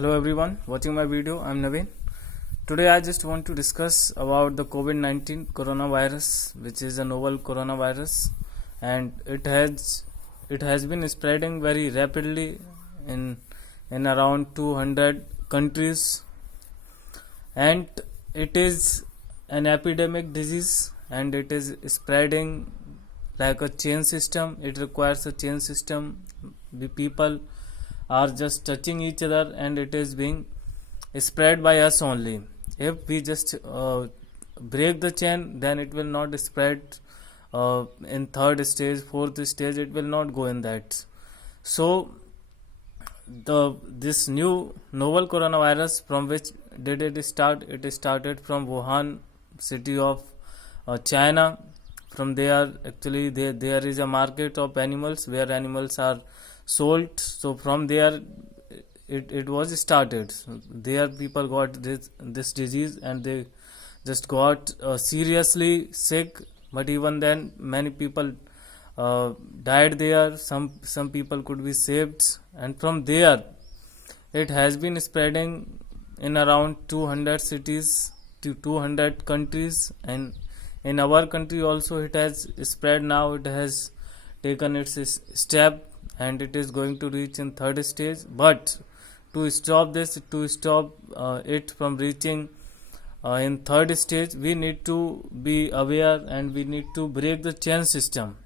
Hello everyone watching my video. I'm Naveen. Today I just want to discuss about the COVID-19 coronavirus, which is a novel coronavirus, and it has been spreading very rapidly in around 200 countries, and it is an epidemic disease, and it is spreading like a chain system. It requires a chain system. The people are just touching each other, and it is being spread by us only. If we just break the chain, then it will not spread in third stage, fourth stage. It will not go in that. So this new novel coronavirus, from which did it start? It started from Wuhan city of China. From there, actually, there is a market of animals where animals are sold. So from there it was started. So there people got this disease, and they just got seriously sick. But even then, many people died there. Some people could be saved, and from there it has been spreading in around 200 cities to 200 countries, and in our country also it has spread. Now it has taken its step, and it is going to reach in third stage. But to stop it from reaching in third stage, we need to be aware, and we need to break the chain system.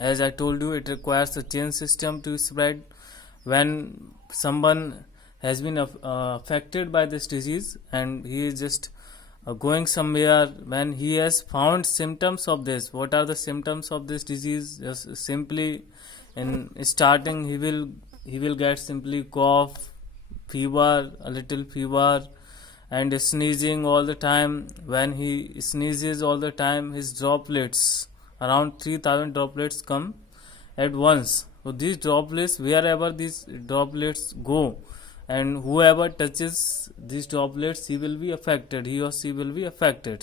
As I told you, it requires a chain system to spread. When someone has been affected by this disease, and he is just going somewhere, when he has found symptoms of this. What are the symptoms of this disease? Just simply, in starting, he will get simply cough, fever, a little fever, and sneezing all the time. When he sneezes all the time, his droplets, around 3000 droplets, come at once. So these droplets, wherever these droplets go, and whoever touches these droplets, he will be affected, he or she will be affected.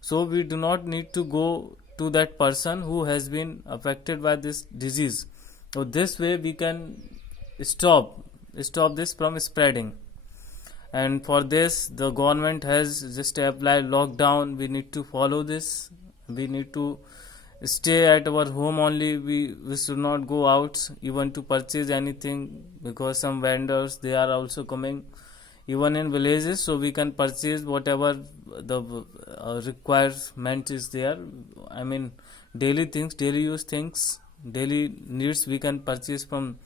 So we do not need to go to that person who has been affected by this disease. So this way we can stop this from spreading. And for this, the government has just applied lockdown. We need to follow this. We need to stay at our home only. We should not go out even to purchase anything, because some vendors, they are also coming even in villages, so we can purchase whatever the requirement is there. I mean, daily things, daily use things, daily needs, we can purchase from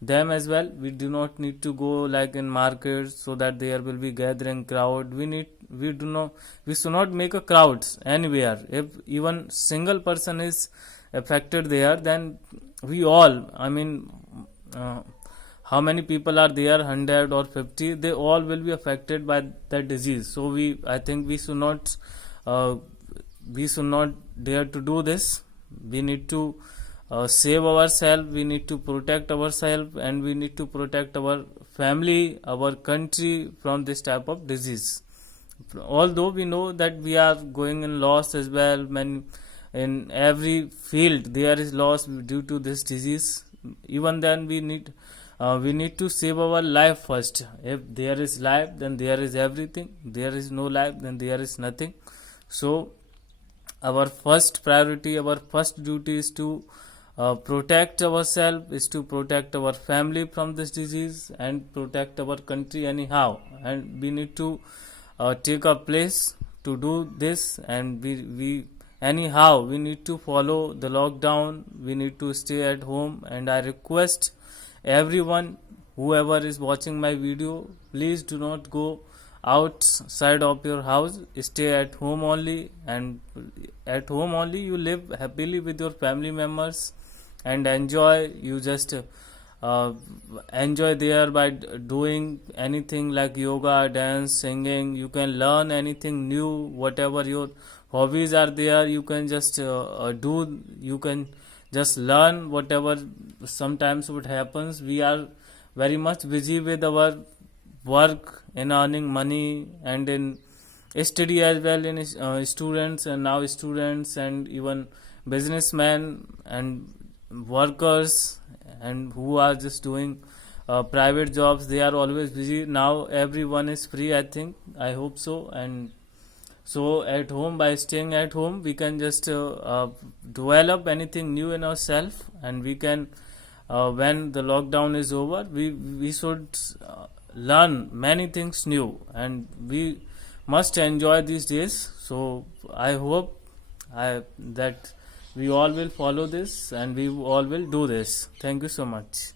them as well. We do not need to go like in markets, so that there will be gathering crowd. We should not make a crowd anywhere. If even single person is affected there, then we all, I mean, how many people are there, 100 or 50, they all will be affected by that disease. So I think we should not dare to do this. We need to save ourselves, we need to protect ourselves, and we need to protect our family, our country from this type of disease. Although we know that we are going in loss as well, in every field there is loss due to this disease. Even then, we need to save our life first. If there is life, then there is everything. There is no life, then there is nothing. So our first priority, our first duty is to protect ourselves, is to protect our family from this disease, and protect our country anyhow. And we need to take a place to do this, and we anyhow we need to follow the lockdown. We need to stay at home, and I request everyone, whoever is watching my video, please do not go outside of your house. Stay at home only, and at home only you live happily with your family members, and enjoy. You just enjoy there by doing anything like yoga, dance, singing. You can learn anything new. Whatever your hobbies are there, you can just do. You can just learn whatever. Sometimes what happens, we are very much busy with our work, in earning money, and in study as well, in students, and now students, and even businessmen and workers, and who are just doing private jobs, they are always busy. Now everyone is free, I think, I hope so. And so at home, by staying at home, we can just develop anything new in ourselves, and we can, when the lockdown is over, we should learn many things new, and we must enjoy these days. So I hope that we all will follow this, and we all will do this. Thank you so much.